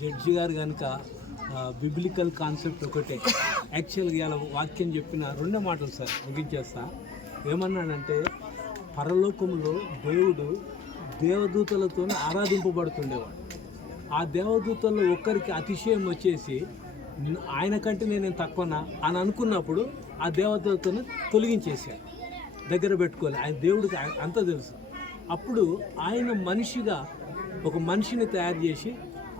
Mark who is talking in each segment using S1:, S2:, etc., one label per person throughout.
S1: Judge గారు కనుక biblical concept ఒకటే. యాక్చువల్గా ఇలా వాక్యం చెప్పిన రెండే మాటలు సార్ ముగించేస్తా. ఏమన్నాడంటే పరలోకంలో దేవుడు దేవదూతలతో ఆరాధింపబడుతుండేవాడు. ఆ దేవదూతల్లో ఒక్కరికి అతిశయం వచ్చేసి ఆయన కంటే నేను తక్కువనా అని అనుకున్నప్పుడు ఆ దేవదూతను తొలగించేశాడు. దగ్గర పెట్టుకోవాలి ఆయన దేవుడికి అంత తెలుసు. అప్పుడు ఆయన మనిషిగా ఒక మనిషిని తయారు చేసి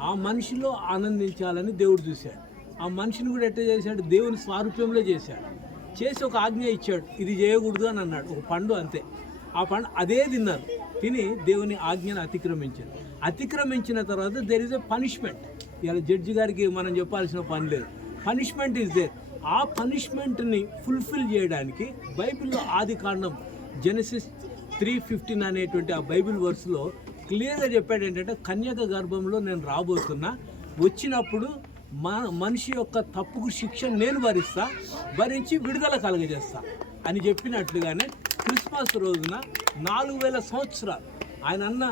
S1: ఆ మనిషిలో ఆనందించాలని దేవుడు చూశాడు. ఆ మనిషిని కూడా ఎట్లా చేశాడు? దేవుని స్వారూప్యంలో చేశాడు. చేసి ఒక ఆజ్ఞ ఇచ్చాడు. ఇది చేయకూడదు అని అన్నాడు. ఒక పండు అంతే. ఆ పండు అదే తిన్నారు. తిని దేవుని ఆజ్ఞను అతిక్రమించారు. అతిక్రమించిన తర్వాత దెర్ ఇస్ ఎ పనిష్మెంట్ ఇలా జడ్జి గారికి మనం చెప్పాల్సిన పని లేదు. పనిష్మెంట్ ఇస్ దేర్ ఆ పనిష్మెంట్ని ఫుల్ఫిల్ చేయడానికి బైబిల్లో ఆది కాండం జెనసిస్ త్రీ ఫిఫ్టీన్ అనేటువంటి ఆ బైబిల్ వర్స్లో క్లియర్గా చెప్పాడు ఏంటంటే కన్యక గర్భంలో నేను రాబోతున్నా. వచ్చినప్పుడు మా మనిషి యొక్క తప్పుకు శిక్ష నేను భరిస్తా భరించి విడుదల కలగజేస్తా అని చెప్పినట్లుగానే క్రిస్మస్ రోజున నాలుగు వేల సంవత్సరాలు ఆయన అన్న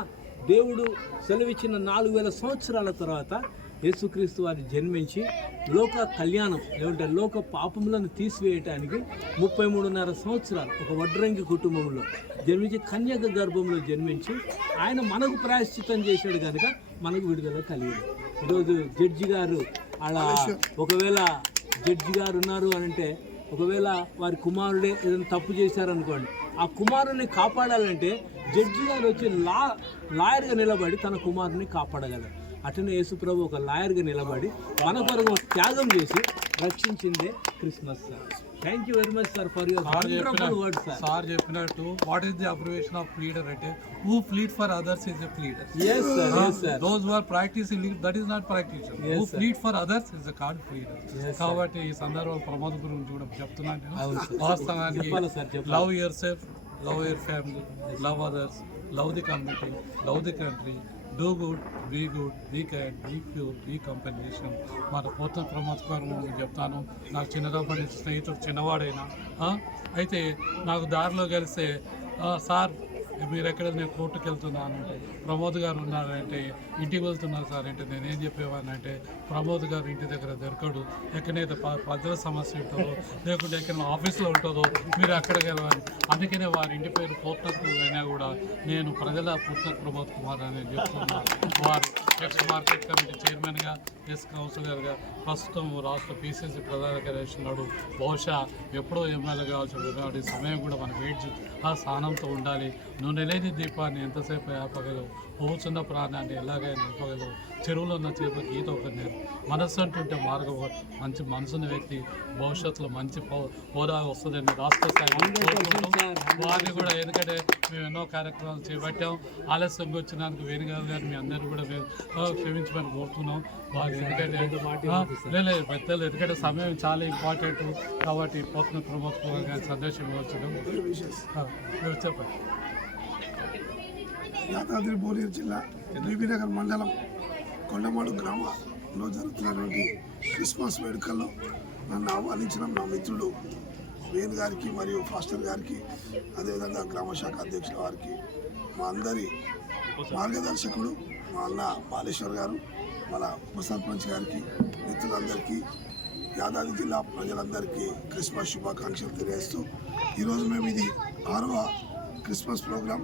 S1: దేవుడు సెలవిచ్చిన నాలుగు వేల సంవత్సరాల తర్వాత యేసుక్రీస్తు వారిని జన్మించి లోక కళ్యాణం లేదంటే లోక పాపములను తీసివేయటానికి ముప్పై మూడున్నర సంవత్సరాలు ఒక వడ్రంగి కుటుంబంలో జన్మించి కన్యక గర్భంలో జన్మించి ఆయన మనకు ప్రాయశ్చితం చేశాడు కనుక మనకు విడుదల కలిగింది. ఈరోజు జడ్జి గారు అలా ఒకవేళ జడ్జి గారు ఉన్నారు అని అంటే ఒకవేళ వారి కుమారుడే ఏదైనా తప్పు చేశారనుకోండి ఆ కుమారుని కాపాడాలంటే జడ్జి గారు వచ్చి లా లాయర్గా నిలబడి తన కుమారుని కాపాడగలరు. అటనే యేసుప్రభు ఒక లాయర్గా నిలబడి మన కొరకు త్యాగం చేసి రక్షించిందే Christmas sir. Thank you very much sir for your wonderful word sir.
S2: Sir చెప్పినట్టు what is the abbreviation of pleader అంటే who plead for others is a pleader
S1: sir
S2: those are practice that is not practice who plead for others is a card pleader కాబట్టి ఈ సందర్భంలో ప్రమోద్ గురించి కూడా చెప్తున్నాను నేను. వాస్తవానికి love yourself love your family love others love the community love the country do good be good be kind be pure be compassion మన పోత ప్రమోద్ గారు చెప్తాను. నాకు చిన్నప్పటి నుంచి స్నేహితుడు చిన్నవాడైనా అయితే నాకు దారిలో కలిస్తే సార్ మీరు ఎక్కడ నేను కోర్టుకు వెళ్తున్నాను అంటే ప్రమోద్ గారు ఉన్నారంటే ఇంటికి వెళ్తున్నారు సార్ అంటే నేనేం చెప్పేవాడిని అంటే ప్రమోద్ గారు ఇంటి దగ్గర దొరకడు. ఎక్కడైతే ప- ప్రజల సమస్య ఉంటుందో లేకుంటే ఎక్కడ ఆఫీస్లో ఉంటుందో మీరు అక్కడికి వెళ్ళాలి. అందుకనే వారి ఇంటి పేరు పూర్ణకు అయినా కూడా నేను ప్రజల పూర్ణ ప్రమోద్ కుమార్ అని చెప్తున్నా. వారు ఎక్స్ మార్కెట్ కమిటీ చైర్మన్గా ఎస్ కౌన్సిలర్గా ప్రస్తుతం రాష్ట్ర పీసీసీ ప్రధాన కార్యదర్శి ఉన్నాడు. బహుశా ఎప్పుడో ఎమ్మెల్యే కావచ్చు కాబట్టి సమయం కూడా మనం వెయిట్ ఆ స్థానంతో ఉండాలి. నూనె లేని దీపాన్ని ఎంతసేపు ఆపగలవు? పోచున్న ప్రాణాన్ని ఎలాగైనా నింపగలవు? చెరువులో ఉన్న చేపకి ఈత ఒక నేరు మనస్సు అంటుంటే మార్గం మంచి మనసున్న వ్యక్తి భవిష్యత్తులో మంచి హోదా వస్తుందని రాష్ట్ర కోరుకుంటూ వారిని కూడా ఎందుకంటే మేము ఎన్నో కార్యక్రమాలు చేపట్టాం. ఆలస్యంగా వచ్చినందుకు వేణుగారు గారు మీ అందరూ కూడా మేము క్షమించమని కోరుతున్నాం. వారు ఎందుకంటే లేదు, పెద్దలు ఎందుకంటే సమయం చాలా ఇంపార్టెంట్ కాబట్టి పోతున్న ప్రమోద్ కుమార్ గారి సందేశం ఇవ్వచ్చు చెప్పండి.
S3: యాదాద్రి భువనగిరి జిల్లా బీబీనగర్ మండలం కొండమాడు గ్రామంలో జరుగుతున్నటువంటి క్రిస్మస్ వేడుకల్లో నన్ను ఆహ్వానించిన నా మిత్రుడు వేణు గారికి మరియు ఫాస్టర్ గారికి అదేవిధంగా గ్రామ శాఖ అధ్యక్షుల వారికి మా అందరి మార్గదర్శకుడు మా అన్న బాలేశ్వర్ గారు మన ఉప సర్పంచ్ గారికి మిత్రులందరికీ యాదాద్రి జిల్లా ప్రజలందరికీ క్రిస్మస్ శుభాకాంక్షలు తెలియజేస్తూ ఈరోజు మేము ఇది ఆరవ క్రిస్మస్ ప్రోగ్రాం.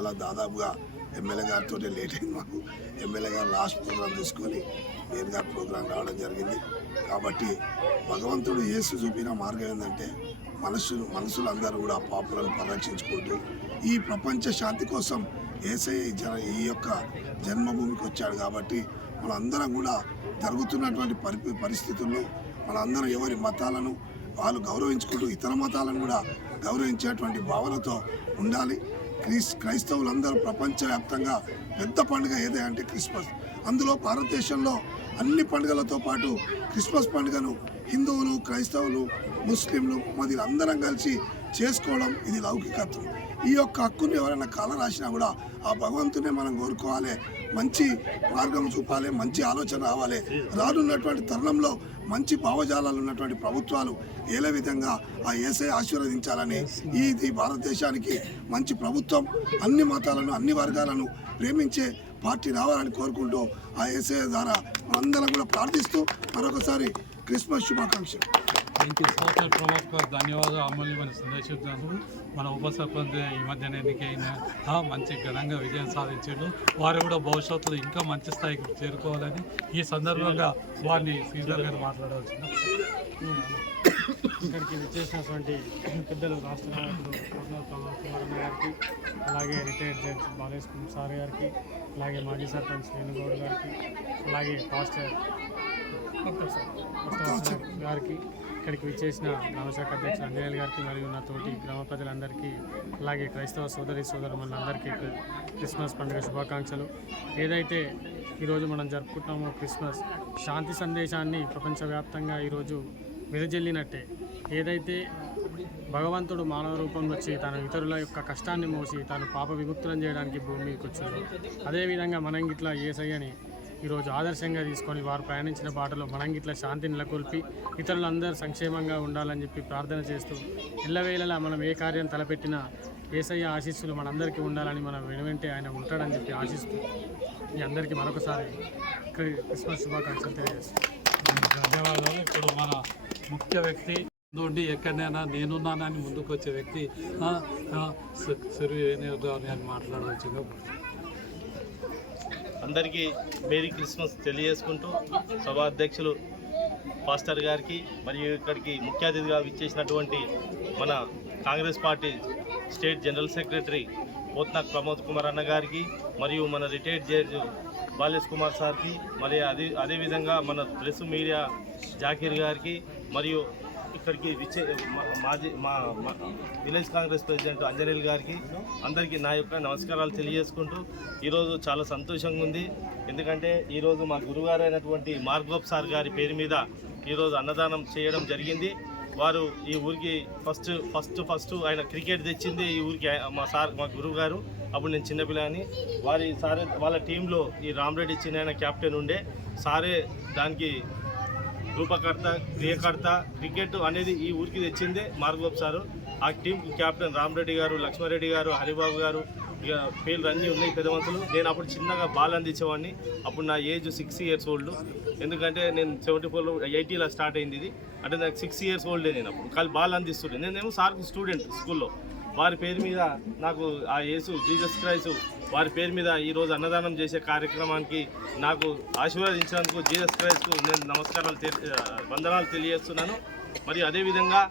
S3: ఇలా దాదాపుగా ఎమ్మెల్యే గారితో లేట్ అయింది మాకు. ఎమ్మెల్యే గారు లాస్ట్ ప్రోగ్రాం తీసుకొని నేను గారి ప్రోగ్రాం రావడం జరిగింది. కాబట్టి భగవంతుడు యేసు చూపిన మార్గం ఏంటంటే మనుషులు మనసులందరూ కూడా పాపులను పరిరక్షించుకుంటూ ఈ ప్రపంచ శాంతి కోసం ఏసై జన ఈ యొక్క జన్మభూమికి వచ్చాడు కాబట్టి మనందరం కూడా జరుగుతున్నటువంటి పరి పరిస్థితుల్లో మనందరం ఎవరి మతాలను వాళ్ళు గౌరవించుకుంటూ ఇతర మతాలను కూడా గౌరవించేటువంటి భావనతో ఉండాలి. క్రీస్ క్రైస్తవులందరూ ప్రపంచవ్యాప్తంగా పెద్ద పండుగ ఏదే అంటే క్రిస్మస్. అందులో భారతదేశంలో అన్ని పండుగలతో పాటు క్రిస్మస్ పండుగను హిందువులు క్రైస్తవులు ముస్లింలు మరి అందరం కలిసి చేసుకోవడం ఇది లౌకికత్వం. ఈ యొక్క హక్కుని ఎవరైనా కాల రాసినా కూడా ఆ భగవంతునే మనం కోరుకోవాలి. మంచి మార్గం చూపాలి మంచి ఆలోచన రావాలి. రానున్నటువంటి తరుణంలో మంచి భావజాలాలు ఉన్నటువంటి ప్రభుత్వాలు ఏలే విధంగా ఆ ఏసై ఆశీర్వదించాలని ఈ భారతదేశానికి మంచి ప్రభుత్వం అన్ని మతాలను అన్ని వర్గాలను ప్రేమించే పార్టీ రావాలని కోరుకుంటూ ఆ ఏసఐ ద్వారా అందరం కూడా ప్రార్థిస్తూ మరొకసారి క్రిస్మస్ శుభాకాంక్షలు.
S1: Thank you sir
S2: social Pramod garu ధన్యవాదాలు అమూల్యమైన సందేశించినందుకు. మన ఉప సర్పంచ్ ఈ మధ్యన ఎన్నికైన మంచి ఘనంగా విజయం సాధించాడు. వారు కూడా భవిష్యత్తులో ఇంకా మంచి స్థాయికి చేరుకోవాలని ఈ సందర్భంగా వారిని శ్రీధర్ గారు మాట్లాడవలసింది.
S4: ఇక్కడికి విచ్చేసినటువంటి పెద్దలు రాష్ట్ర నాయకులు ప్రమోద్ కుమార్ గారికి అలాగే retired judge Balesh Kumar sir గారికి అలాగే మాజీ సర్పంచ్ వేణుగౌడ్ గారికి అలాగే పాస్టర్ సార్ గారికి ఇక్కడికి విచ్చేసిన గ్రామశాఖ అధ్యక్షులు అంజనేయులు గారికి మరియు నా తోటి గ్రామ ప్రజలందరికీ అలాగే క్రైస్తవ సోదరి సోదరులందరికీ క్రిస్మస్ పండుగ శుభాకాంక్షలు. ఏదైతే ఈరోజు మనం జరుపుకుంటున్నామో క్రిస్మస్ శాంతి సందేశాన్ని ప్రపంచవ్యాప్తంగా ఈరోజు వెదజల్లినట్టే. ఏదైతే భగవంతుడు మానవ రూపంలో వచ్చి తన ఇతరుల యొక్క కష్టాన్ని మోసి తాను పాప విముక్తులను చేయడానికి భూమికి వచ్చాడు అదేవిధంగా మనం గిట్లా ఏసయ్యని ఈరోజు ఆదర్శంగా తీసుకొని వారు ప్రయాణించిన బాటలో మనం ఇట్లా శాంతి నెలకొల్పి ఇతరులందరూ సంక్షేమంగా ఉండాలని చెప్పి ప్రార్థన చేస్తూ ఎల్లవేళలా మనం ఏ కార్యం తలపెట్టినా ఏసయ్య ఆశీస్సులు మనందరికీ ఉండాలని మనం వెనువెంటే ఆయన ఉంటాడని చెప్పి ఆశిస్తూ మీ అందరికీ మరొకసారి క్రిస్మస్ శుభాకాంక్షలు తెలియజేస్తాను
S2: ధన్యవాదాలు. ఇప్పుడు మన ముఖ్య వ్యక్తి నుండి ఎక్కడైనా నేనున్నానని ముందుకు వచ్చే వ్యక్తి ఆ, అని మాట్లాడవచ్చుగా.
S5: అందరికీ మేరీ క్రిస్మస్ తెలియజేసుకుంటూ సభా అధ్యక్షులు పాస్టర్ గారికి మరియు ఇక్కడికి ముఖ్య అతిథిగా విచ్చేసినటువంటి మన Congress party state general secretary Potnak Pramod Kumar అన్న గారికి మరియు మన రిటైర్డ్ జడ్జి బాలేష్ కుమార్ సార్కి మరి అదే అదేవిధంగా మన ప్రెస్ మీడియా జాకీర్ గారికి మరియు ఇక్కడికి విచ్చే మా- మాజీ మా విలేజ్ కాంగ్రెస్ ప్రెసిడెంట్ అంజనేయులు గారికి అందరికీ నా యొక్క నమస్కారాలు తెలియజేసుకుంటూ ఈరోజు చాలా సంతోషంగా ఉంది. ఎందుకంటే ఈరోజు మా గురుగారు అయినటువంటి మార్గోప్ సార్ గారి పేరు మీద ఈరోజు అన్నదానం చేయడం జరిగింది. వారు ఈ ఊరికి ఫస్ట్ ఫస్ట్ ఫస్ట్ ఆయన క్రికెట్ తెచ్చింది ఈ ఊరికి మా సార్ మా గురువు గారు అప్పుడు నేను చిన్నపిల్లని. వారి సారే వాళ్ళ టీంలో ఈ రామ్రెడ్డి చిన్న కెప్టెన్ ఉండే. సారే దానికి రూపకర్త క్రియకర్త క్రికెట్ అనేది ఈ ఊరికి తెచ్చిందే మార్గోప్ సారు. ఆ టీం కెప్టెన్ రామరెడ్డి గారు లక్ష్మారెడ్డి గారు హరిబాబు గారు ఇక పేర్లు అన్నీ ఉన్నాయి పెద్ద మనుషులు. నేను అప్పుడు చిన్నగా బాల్ అందించేవాడిని. అప్పుడు నా ఏజ్ సిక్స్ ఇయర్స్ ఓల్డ్ ఎందుకంటే నేను సెవెంటీ ఫోర్లో ఎయిటీలో స్టార్ట్ అయింది ఇది. అంటే నాకు సిక్స్ ఇయర్స్ ఓల్డే నేను అప్పుడు. కానీ బాల్ అందిస్తుండే. నేనేమో సార్కి స్టూడెంట్ స్కూల్లో వారి పేరు మీద నాకు ఆ యేసు జీసస్ క్రైస్ట్ వారి పేరు మీద ఈరోజు అన్నదానం చేసే కార్యక్రమానికి నాకు ఆశీర్వదించినందుకు జీసస్ క్రైస్ట్కు నేను నమస్కారాలు వందనాలు తెలియజేస్తున్నాను. మరియు అదేవిధంగా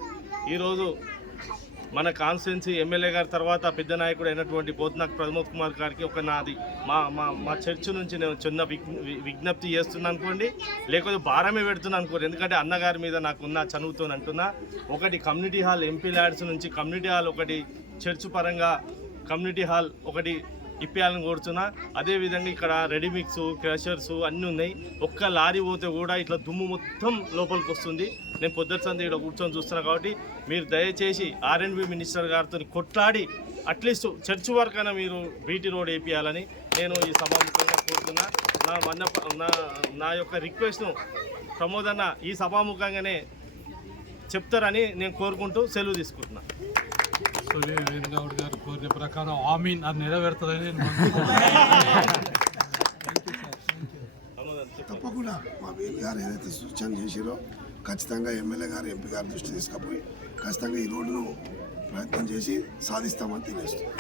S5: ఈరోజు మన కాన్స్టిట్యున్సీ ఎమ్మెల్యే గారి తర్వాత పెద్ద నాయకుడు అయినటువంటి పోత్నాక్ ప్రమోద్ కుమార్ గారికి ఒక నాది. మా మా మా చర్చ్ నుంచి నేను చిన్న వి- విజ్ఞప్తి చేస్తున్నా అనుకోండి లేకపోతే భారమే పెడుతున్నా అనుకోండి. ఎందుకంటే అన్నగారి మీద నాకున్న చనువుతో అంటున్నా. ఒకటి కమ్యూనిటీ హాల్ ఎంపీ ల్యాడ్స్ నుంచి కమ్యూనిటీ హాల్ ఒకటి చర్చ్ పరంగా కమ్యూనిటీ హాల్ ఒకటి ఇప్పేయాలని కోరుతున్నా అదేవిధంగా ఇక్కడ రెడీమిక్స్ క్రషర్స్ అన్నీ ఉన్నాయి. ఒక్క లారీ పోతే కూడా ఇట్లా దుమ్ము మొత్తం లోపలికి వస్తుంది. నేను పొద్దుట సంది ఇక్కడ కూర్చొని చూస్తున్నా కాబట్టి మీరు దయచేసి ఆర్ఎండ్బి మినిస్టర్ గారితో కొట్లాడి అట్లీస్ట్ చర్చ్ వరకైనా మీరు బీటీ రోడ్ వేపియాలని నేను ఈ సభాముఖంగా కోరుతున్నా. నా మన్న నా నా యొక్క రిక్వెస్ట్ను ప్రమోదన్న ఈ సభాముఖంగానే చెప్తారని నేను కోరుకుంటూ సెలవు తీసుకుంటున్నాను
S2: సురి వేణు గౌడ్ గారు కోరిన ప్రకారం ఆమీన్ అది నెరవేరుతుందని
S3: తప్పకుండా మా వేలు గారు ఏదైతే సూచన చేసిరో ఖచ్చితంగా ఎమ్మెల్యే గారు ఎంపీ గారు దృష్టి తీసుకుపోయి ఖచ్చితంగా ఈ రోడ్డును ప్రయత్నం చేసి సాధిస్తామని తెలియజేస్తున్నాం.